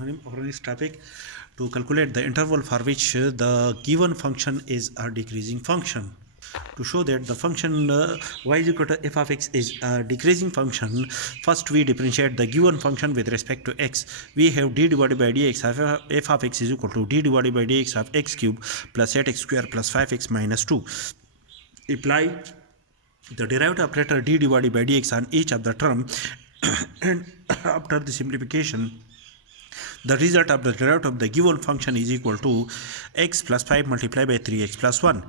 on this topic to calculate the interval for which the given function is a decreasing function. To show that the function y is equal to f of x is a decreasing function, first we differentiate the given function with respect to x. We have d divided by dx of f of x is equal to d divided by dx of x cube plus 8x square plus 5x minus 2. Apply the derivative operator d divided by dx on each of the term and after the simplification, the result of the derivative of the given function is equal to x plus 5 multiplied by 3x plus 1.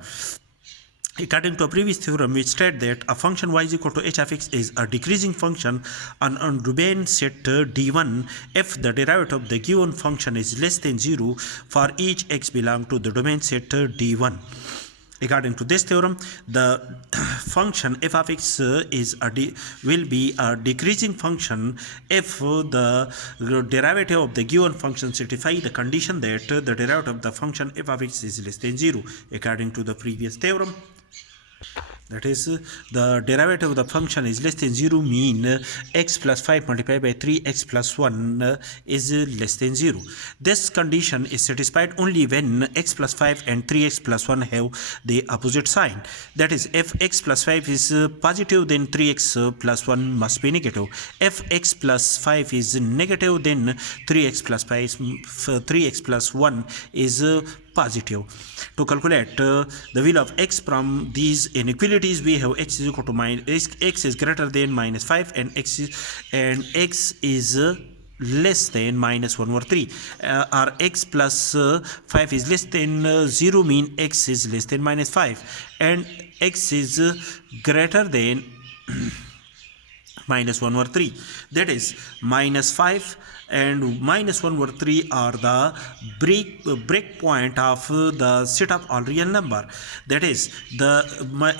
According to a previous theorem, we state that a function y is equal to h of x is a decreasing function on domain set D1 if the derivative of the given function is less than 0 for each x belong to the domain set D1. According to this theorem, the function f of x will be a decreasing function if the derivative of the given function satisfies the condition that the derivative of the function f of x is less than 0. According to the previous theorem, that is, the derivative of the function is less than 0 mean x plus 5 multiplied by 3x plus 1 is less than 0. This condition is satisfied only when x plus 5 and 3x plus 1 have the opposite sign. That is, if x plus 5 is positive, then 3x plus 1 must be negative. If x plus 5 is negative, then 3x plus 1 is positive. To calculate the value of x from these inequalities, we have x is equal to x is greater than minus 5 and x is less than minus 1 over 3. Or x plus 5 is less than 0 mean x is less than minus 5 and x is greater than minus 1 over 3. That is, minus 5 and minus 1 over 3 are the break point of the set of all real number. That is, the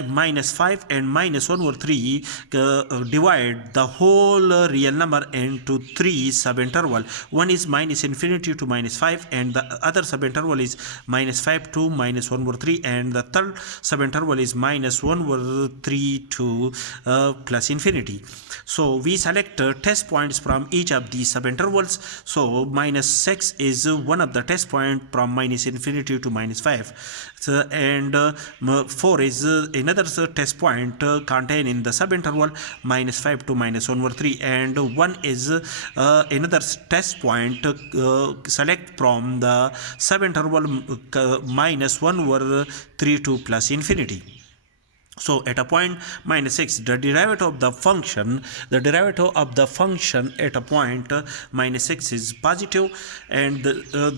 minus 5 and minus 1 over 3 divide the whole real number into 3 subinterval. One is minus infinity to minus 5 and the other subinterval is minus 5 to minus 1 over 3 and the third subinterval is minus 1 over 3 to plus infinity. So we select test points from each of these subintervals. So minus 6 is one of the test point from minus infinity to minus 5. So, and 4 is another test point contained in the subinterval minus 5 to minus 1 over 3, and 1 is another test point select from the subinterval minus 1 over 3 to plus infinity. So at a point minus 6, the derivative of the function at a point minus 6 is positive, and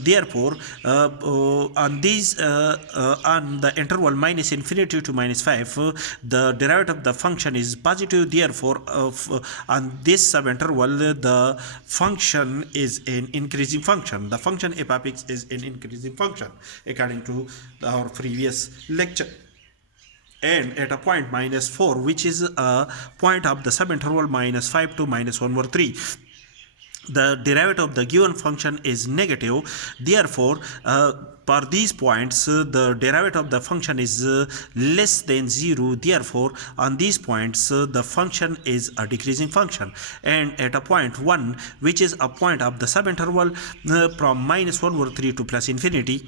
therefore on the interval minus infinity to minus 5, the derivative of the function is positive. Therefore on this subinterval, the function is an increasing function. The function f of x is an increasing function according to our previous lecture. And at a point minus 4, which is a point of the subinterval minus 5 to minus 1 over 3, the derivative of the given function is negative. Therefore, for these points, the derivative of the function is less than 0. Therefore, on these points, the function is a decreasing function. And at a point 1, which is a point of the subinterval from minus 1 over 3 to plus infinity,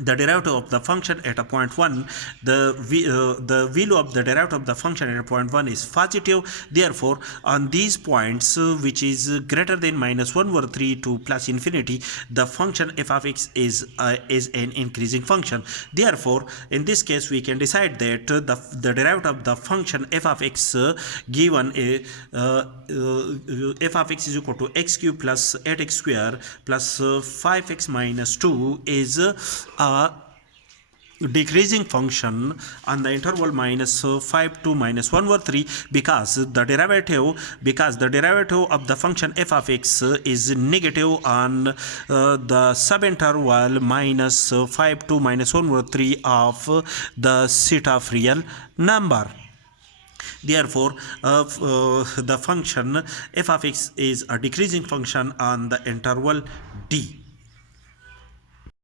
the derivative of the function at a point 1, the value of the derivative of the function at a point 1 is positive. Therefore, on these points, which is greater than minus 1 over 3 to plus infinity, the function f of x is an increasing function. Therefore, in this case, we can decide that the derivative of the function f of x given f of x is equal to x cube plus 8x square plus 5x minus 2 is a decreasing function on the interval minus 5 to minus 1 over 3 because the derivative of the function f of x is negative on the subinterval minus 5 to minus 1 over 3 of the set of real number. Therefore, the function f of x is a decreasing function on the interval D.